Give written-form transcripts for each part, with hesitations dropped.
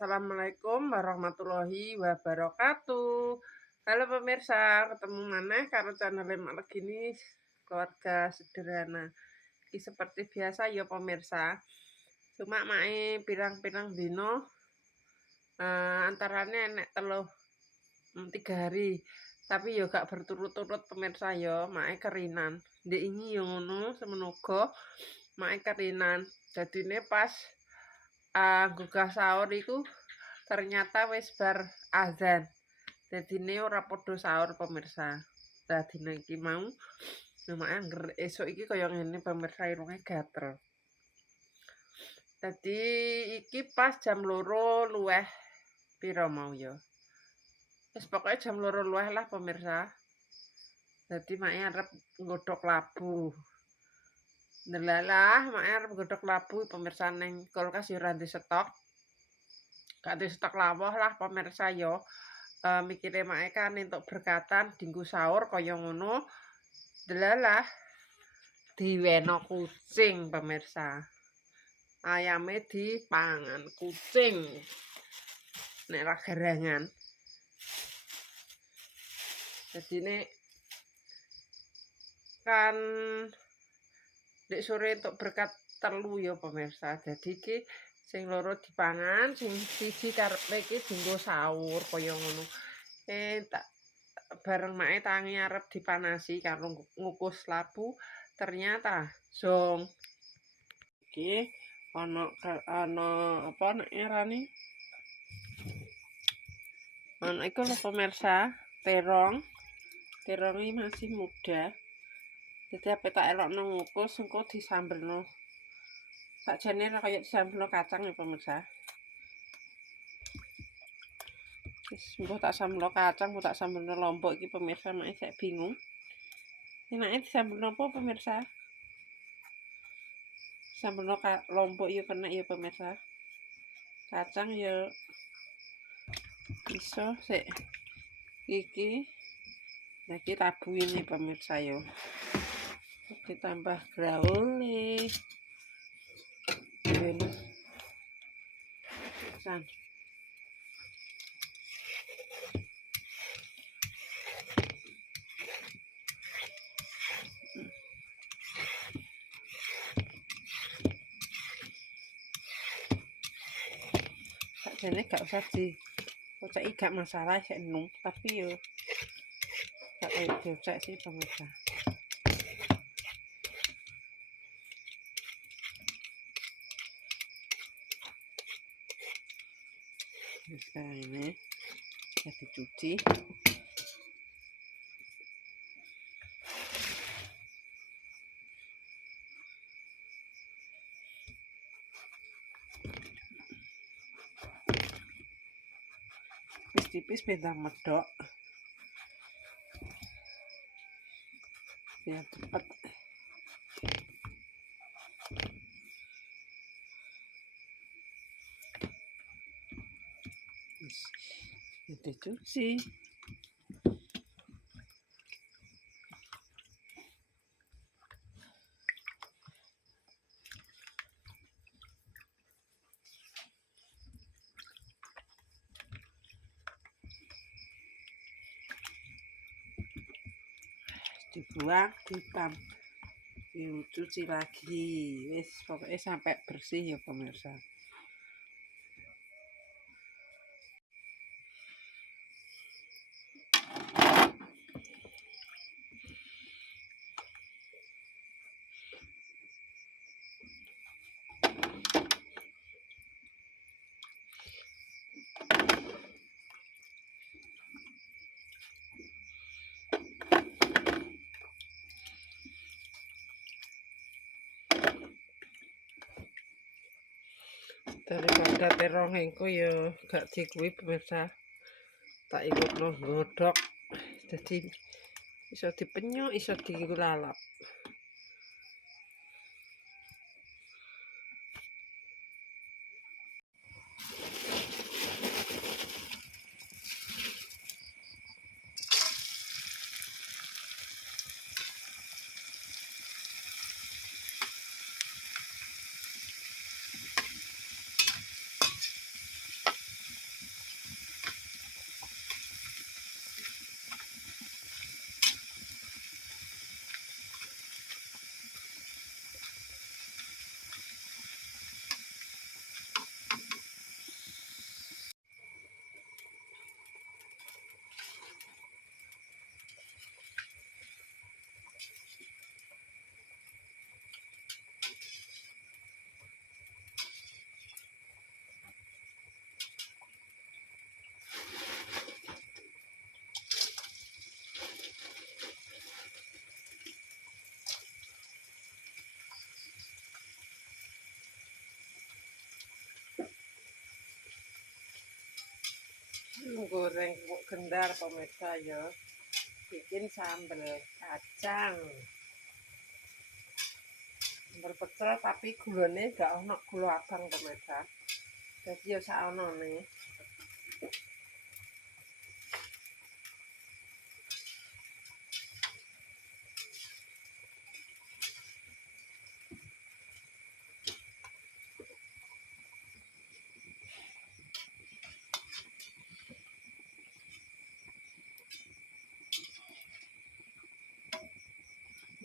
Assalamualaikum warahmatullahi wabarakatuh. Halo pemirsa, ketemu maneh karo channel Mak Legini keluarga sederhana. Iki seperti biasa ya pemirsa. Cuma mae pirang-pirang dino antarane enek 3 hari. Tapi ya gak berturut-turut pemirsa ya, mae kerinan. Ndek ini ya ngono semenuga mae kerinan. Dadine pas gugah sahur iku ternyata wis bar azan. Dadine ora padha sahur pemirsa. Dadine iki mau lumayan angger esuk iki kaya ngene pemirsa irunge gatel. Dadi iki pas jam 2 luweh pira mau ya. Wis pokoke jam 2 luweh lah pemirsa. Dadi mae arep nggodhog labu. Ndelalah mae arep nggodhog labu pemirsa ning kulkas ya ora ndek stok. Gak ada stok lawuh lah pemirsa ya. Mikire mae kan entuk berkatan dinggo sahur kaya ngono. Delalah diweno kucing pemirsa. Ayame dipangan kucing. Nek ra garangan. Dadine kan nek sore entuk berkat telu ya pemirsa. Dadi iki sing loro dipangan, sing siji karepe iki dienggo sahur kaya ngono. Tak bareng mae tangi arep dipanasi karo ngukus labu, ternyata zong. Iki ana apa nek ngarani? Ana iku lho pemirsa, terong. Terong iki masih muda. Jadi apa tak elokno ngukus engko disambelno. Sakjane ora kaya disambelno kacang ya pemirsa. Wis mbok tak sambelno kacang, mbok tak sambelno lombok iki pemirsa mek sik bingung. Enake disambelno apa pemirsa? Sambelno lombok ya kena ya pemirsa. Kacang ya iso sik iki. Nah, iki tabu ini pemirsa ya. Ditambah graule. San. Sakjane gak usah dicoceki gak masalah sik enung, tapi yo gak kaya dicocek sih pemirsa. Nah, ini sudah dicuci. Tipis beda medok biar cepat. Dicuci. Dibuang, dicuci lagi. Wis pokoknya sampai bersih ya pemirsa. Daripada terong engko ya gak dikuwi pemirsa, tak ikutno nggodhog jadi iso dipenyuk iso dilalap. goreng kerupuk gendar pemirsa ya. Bikin sambal kacang. Sambal pecel tapi gulane gak ono gula abang pemirsa. Jadi ya saonone.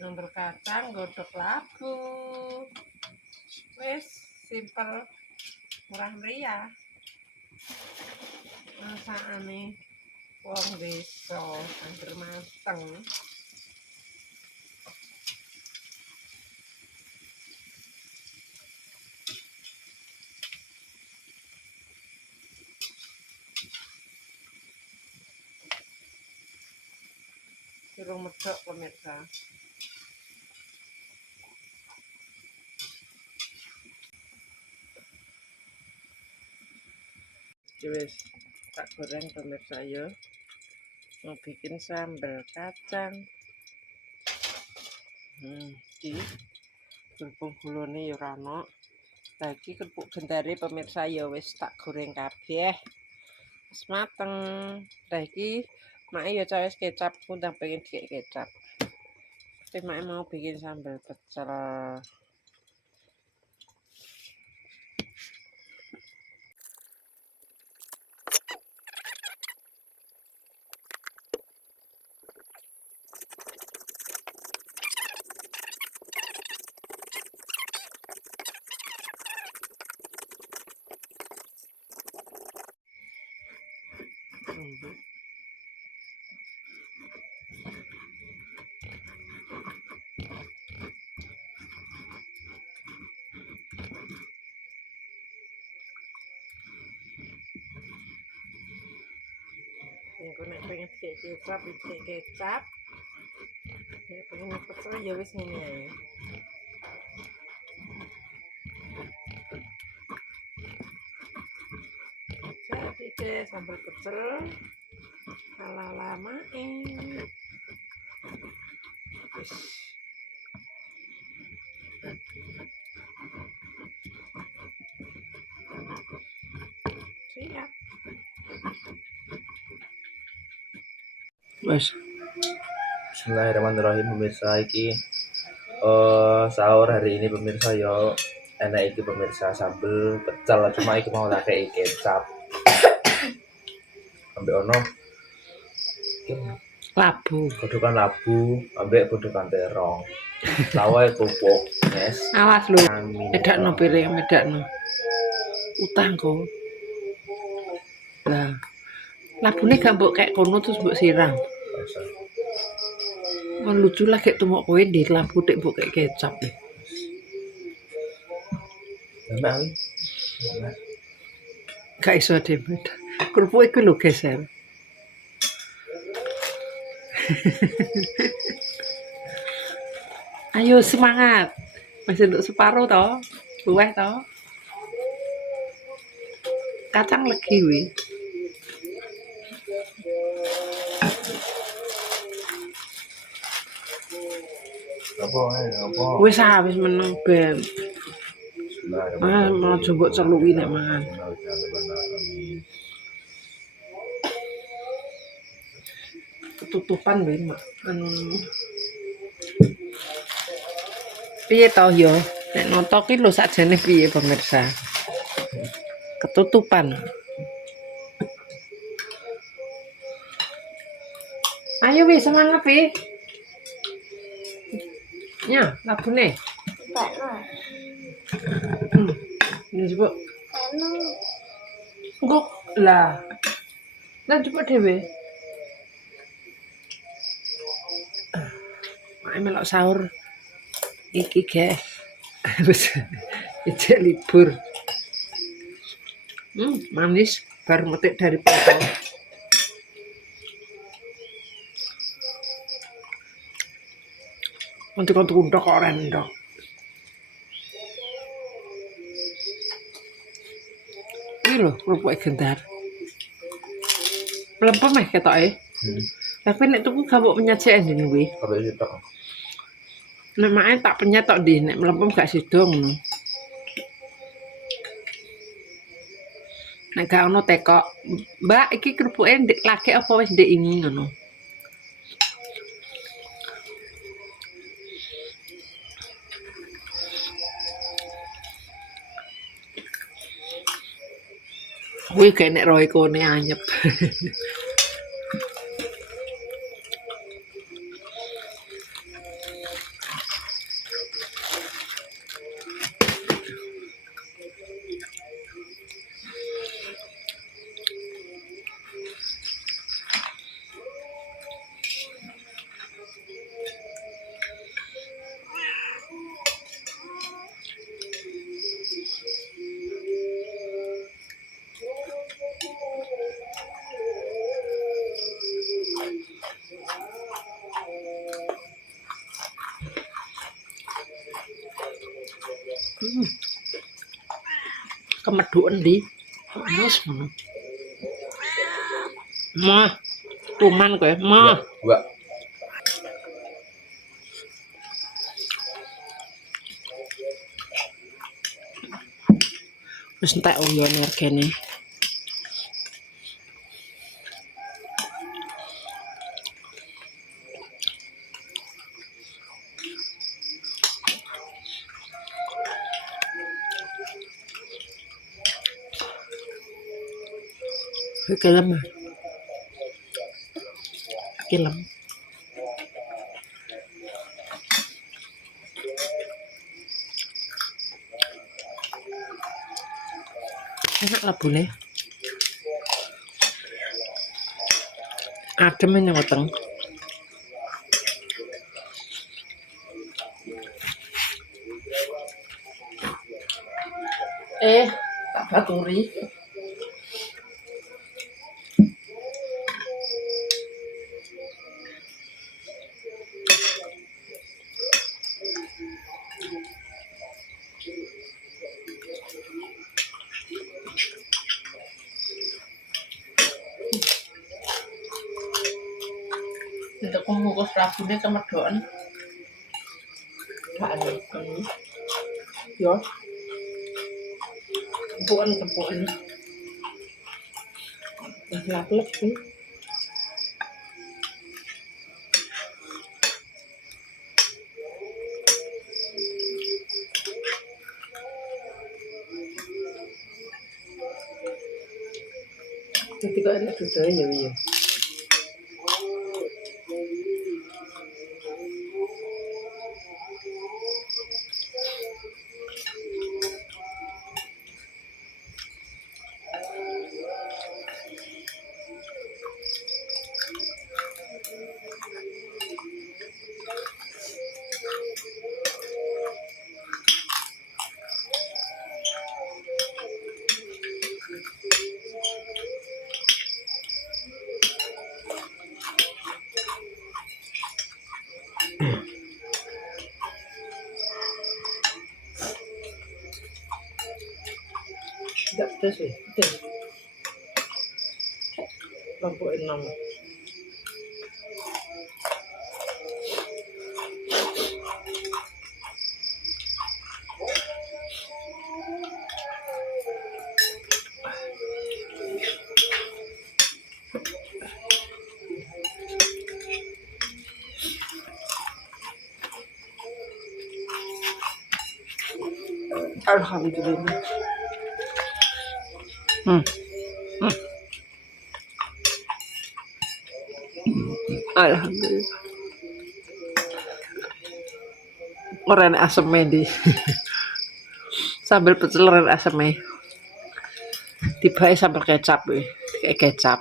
Sambal kacang godhog labu. Wis simpel murah meriah. Masakane wong desa angger mateng. Durung medhok pemirsa. Wis tak goreng pemirsa ya. Mau bikin sambal kacang. Iki kerupuk gulane ya ora ono. Lagi kerupuk gendare pemirsa ya wis tak goreng kabeh. Wis mateng. Lah iki mae ya cawes kecap, undang pengen dikek kecap. Tapi mae mau bikin sambal pecel. Engko nek pengen dikek kecap, dikek kecap. Nek pengen pecel ya wis ngene ae. Jadi deh sambal pecel ala lama wis siap. Wis. Bismillahirrahmanirrahim pemirsa iki sahur hari ini pemirsa yo enak iki pemirsa sambel pecel cuma iki mau tak kei kecap ambek ono Labu. godhogan labu ambek godhogan terong lawae kerupuk yes Awas lho. Medakno piring, medakno. Utang kok. Lah. Labune gak mbok kek kono terus mbok siram. Kan lucu lah kayak tumuk kowe di labu tek mbok kek kecap. Mbak Gak iso dhewe. Kerupuk iku lho geser. Ayo semangat. Masih untuk separuh toh. Buah toh. Kacang legi wi. apa Wis wis meneng ben. Mau coba celuki nek mangan. Ketutupan wae mak. Piye to yo? Nek noto ki lho sakjane piye pemirsa? Ketutupan. Ayo wis semangat pi. Ya, labune. Ini coba. Kok lah. Lah coba dhewe. Mak melok sahur. Iki guys. Wis ijek libur. Manis baru metik dari potong. Untuk ndok kok rendok. Ini loh kerupuk gendar. Lempem ketoke. Tapi nek tuku gak mbok penyajian dene kuwi. Kabeh sitok. Nek mae tak penyet tok ndi, nek mlempem gak sida ngono. Nek gak ono tekok, "Mbak, iki kerupuke ndek lagi apa wis ndek ini?" ngono. Kuwi kayak nek roe kone anyep. Kemeduken ndi? Wis ngono. Mah, kuman kowe, mah. Enggak. Wis entek uyone regane. Kelem. Kelem. Enak labune. Adem nang weteng. Tak baturi. Untuk mengukus rabune kemedoken. Gak ada ini. Yo. Kempuan. Lap-lap sih. Jadi kok enak duduknya ya. Tidak pedas ya, pedas. Lombok 6. Alhamdulillah. Alhamdulillah. Ora enak aseme di. Sambal pecel ora enak aseme. Tibae sambal kecap we. Kayak kecap.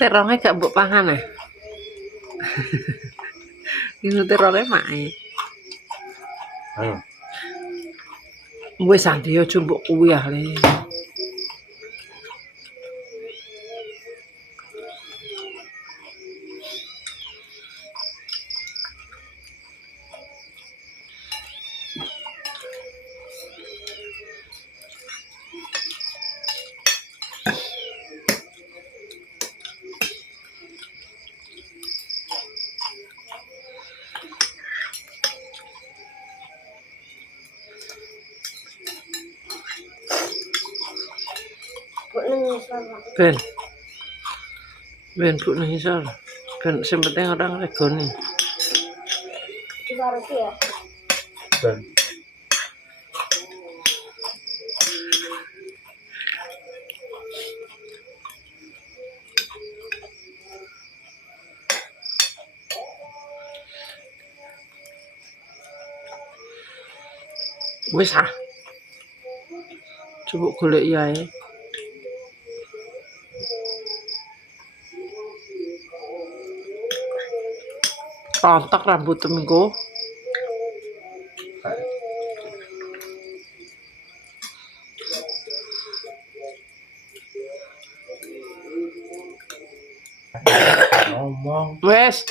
Terongnya gak mbok pangan ya? Ini terongnya mae. Ayo. Wis andi aja mbok kuwi ah le. Ben. Ben bu nang isor. Ben sing penting orang regoni. Ya. Dan Wis ah. Coba golek yae. Rontok rambut minggu. ngomong Wes.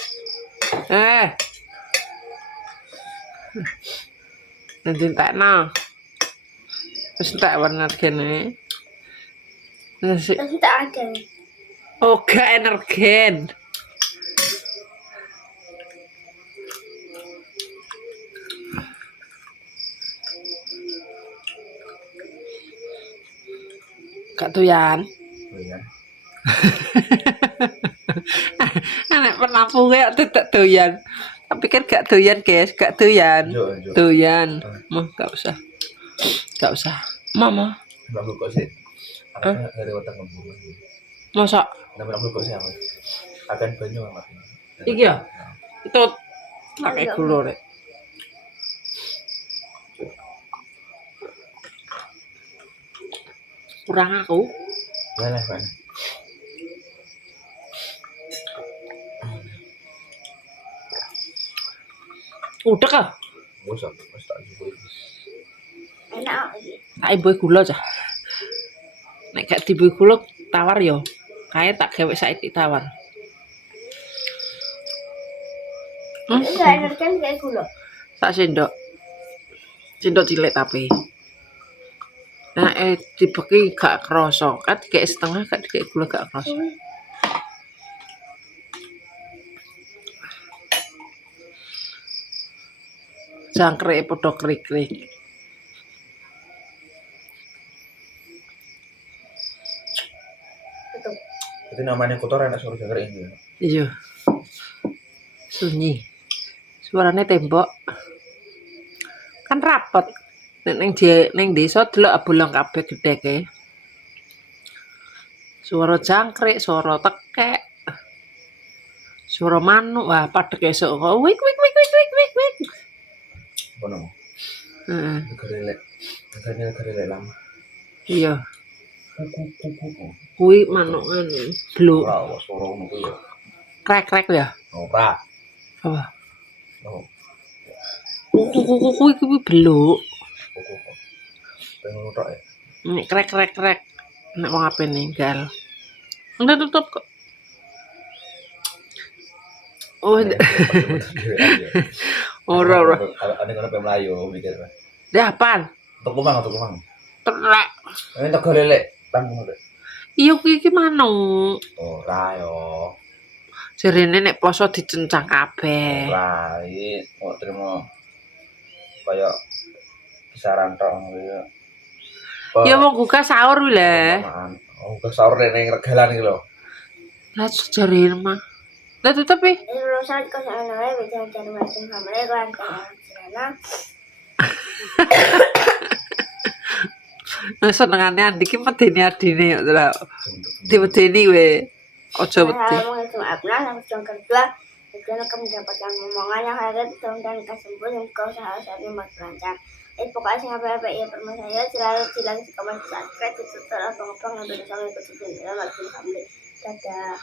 Nanti entekno. Wis entek warna gene. Nasi. Tak ada. Oga energen. Gak doyan. ya. Anak penampunge tidak doyan. Tapi kan gak doyan, guys, gak doyan. Lanjut. Doyan. Mah gak usah. Gak usah. Mama. Aku kok sih. Ada dari otak ngomong. Masa Nama aku kok sih apa? Akan banyak amat. iki ya? Itu pakai gula rek. Kurang aku. Boleh, Pak. Udah kah? Bosan, mas tak jumpa. Enak lagi. Tak ibu gula aja. Nek gak dibu gula tawar yo. Kayak tak gawe saiki tawar. Enggak energen kayak gula. Tak sendok. Sendok cilik tapi. Nah, dibeki gak kroso. Kan dikek setengah gak dikek gula gak kroso. Jangkrik padha krik-krik. Betul. Itu namanya kotor enak suara jangkrik ini. Iya. Sunyi. Suarane tembok. Kan rapet. Ning desa delok bolong kabeh gedheke. Suara jangkrik, suara tekek. Suara manuk, wah padhek esuk kok wik wik wik wik wik wik wik. Kono. Heeh. Negara lama. Iya, Kuku. kuwi manuk ngene, bluk. Ora suara ngono kuwi ya. Krek-krek ya. Ora. Apa? Oh, Kuku kuwi bluk. kuku. Pengen tok ya. Nek krek-krek-krek. Nek wong ape ninggal. Udah tutup kok. Oh, ora. Ane kono pe mlayu mikir. Dapan. Untuk kumang. Trek. Ini tak golek tanggung rek. Iya kuwi iki manuk. Ora yo. Jarene nek poso dicencang kabeh. Ora, iki kok terima kaya kisaran tok ngono ya. Ya wong buka sahur kuwi lho. Oh, ke sahur ning regalan iki lho. Lah jarene mah. Lah tutup e. Urusan kau sana nawe berjalan-jalan macam kamera kau antara sana. Nah senengane Andi ki medeni adine yo lho. Diwedeni we. Aja wedi. Kamu itu abnas langsung kedua. Kemudian kamu mendapatkan omongan yang harga dan kesembuhan yang kau seharusnya lancar. Pokoknya apa ya permen saya selalu bilang jika masih subscribe itu terus apa yang berusaha untuk dalam waktu kami. Dadah.